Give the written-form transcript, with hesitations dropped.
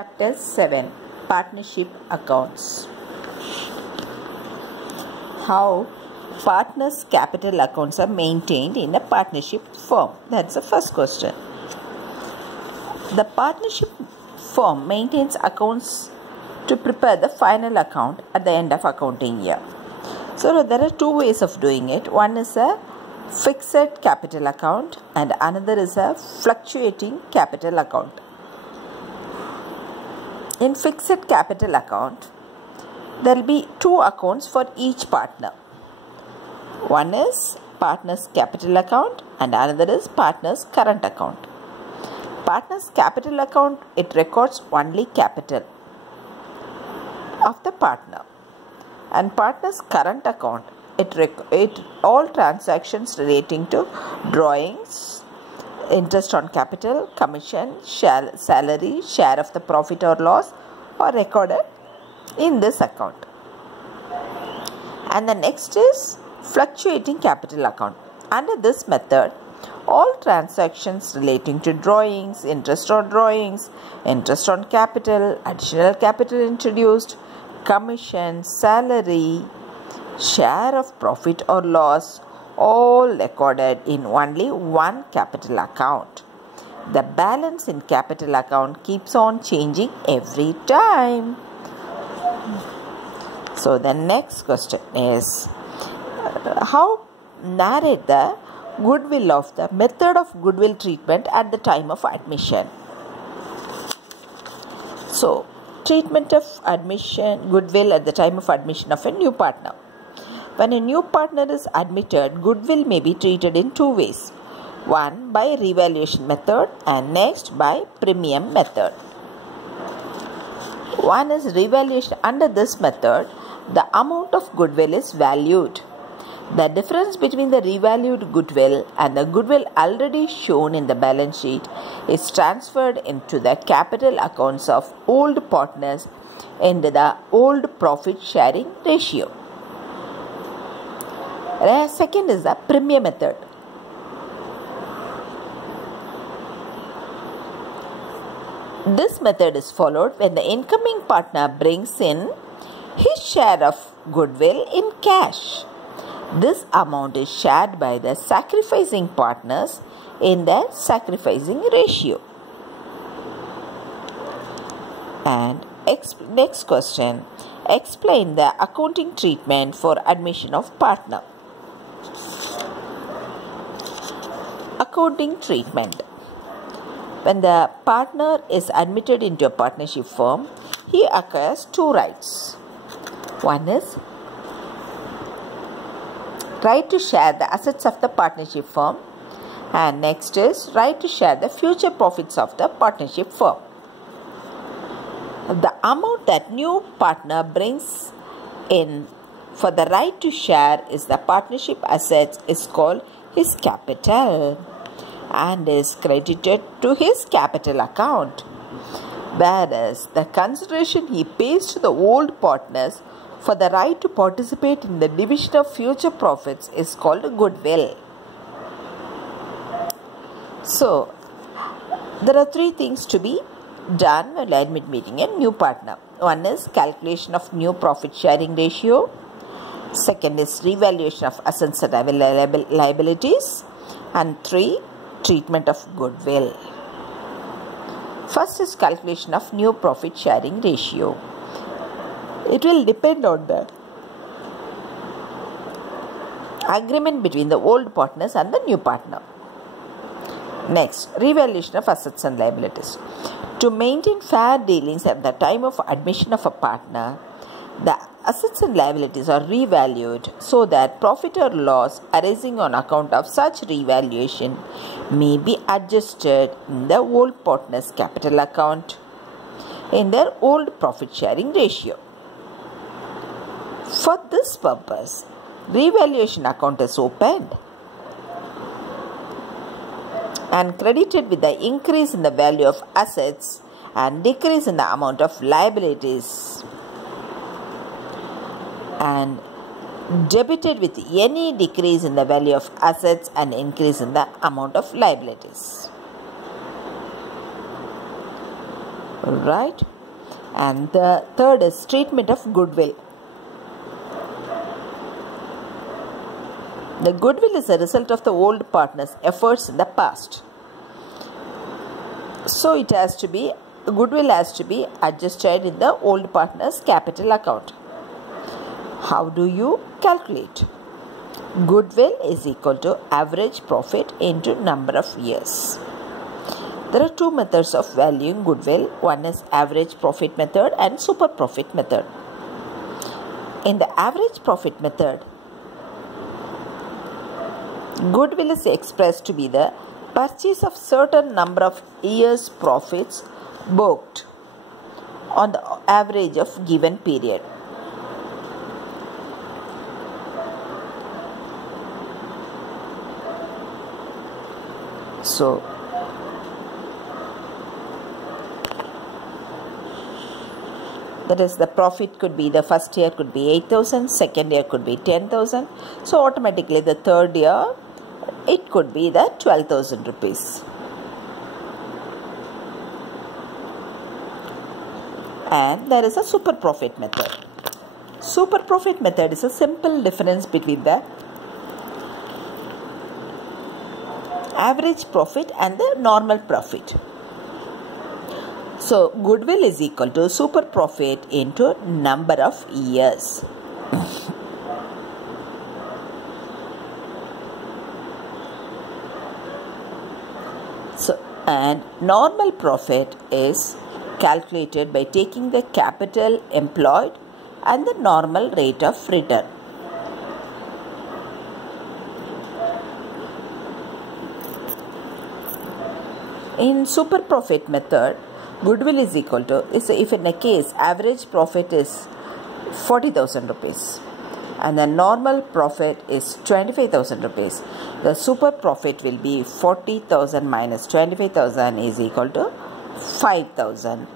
Chapter 7 Partnership Accounts. How partners' capital accounts are maintained in a partnership firm. That's the first question. The partnership firm maintains accounts to prepare the final account at the end of accounting year. So there are two ways of doing it. One is a fixed capital account and another is a fluctuating capital account. In fixed capital account, there will be two accounts for each partner. One is partner's capital account and another is partner's current account. Partner's capital account, it records only capital of the partner. And partner's current account, it all transactions relating to drawings, interest on capital, commission, salary, share of the profit or loss are recorded in this account. And the next is fluctuating capital account. Under this method, all transactions relating to drawings, interest on drawings, interest on capital, additional capital introduced, commission, salary, share of profit or loss, all recorded in only one capital account. The balance in capital account keeps on changing every time. So the next question is, how narrate the goodwill of the method of goodwill treatment at the time of admission. So, treatment of admission, goodwill at the time of admission of a new partner. When a new partner is admitted, goodwill may be treated in two ways. One by revaluation method and next by premium method. One is revaluation. Under this method, the amount of goodwill is valued. The difference between the revalued goodwill and the goodwill already shown in the balance sheet is transferred into the capital accounts of old partners into the old profit sharing ratio. Second is the premium method. This method is followed when the incoming partner brings in his share of goodwill in cash. This amount is shared by the sacrificing partners in the sacrificing ratio. And next question, explain the accounting treatment for admission of partner. Accounting treatment. When the partner is admitted into a partnership firm, he acquires two rights. One is right to share the assets of the partnership firm, and next is right to share the future profits of the partnership firm. The amount that new partner brings in for the right to share is the partnership assets is called his capital and is credited to his capital account, whereas the consideration he pays to the old partners for the right to participate in the division of future profits is called goodwill. So, there are three things to be done while admitting a new partner. One is calculation of new profit sharing ratio. Second is revaluation of assets and liabilities. And three, treatment of goodwill. First is calculation of new profit sharing ratio. It will depend on the agreement between the old partners and the new partner. Next, revaluation of assets and liabilities. To maintain fair dealings at the time of admission of a partner, the assets and liabilities are revalued so that profit or loss arising on account of such revaluation may be adjusted in the old partner's capital account in their old profit sharing ratio. For this purpose, revaluation account is opened and credited with the increase in the value of assets and decrease in the amount of liabilities, and debited with any decrease in the value of assets and increase in the amount of liabilities. right? And the third is treatment of goodwill. The goodwill is a result of the old partner's efforts in the past. So goodwill has to be adjusted in the old partner's capital account. How do you calculate? Goodwill is equal to average profit into number of years. There are two methods of valuing goodwill. One is average profit method and super profit method. In the average profit method, goodwill is expressed to be the purchase of certain number of years' profits booked on the average of given period. So, that is, the profit could be, the first year could be 8,000, second year could be 10,000. So automatically the third year it could be the 12,000 rupees. And there is a super profit method. Super profit method is a simple difference between the average profit and the normal profit. So goodwill is equal to super profit into number of years. And normal profit is calculated by taking the capital employed and the normal rate of return. In super profit method, goodwill is equal to, if in a case average profit is 40,000 rupees and the normal profit is 25,000 rupees, the super profit will be 40,000 minus 25,000 is equal to 15,000.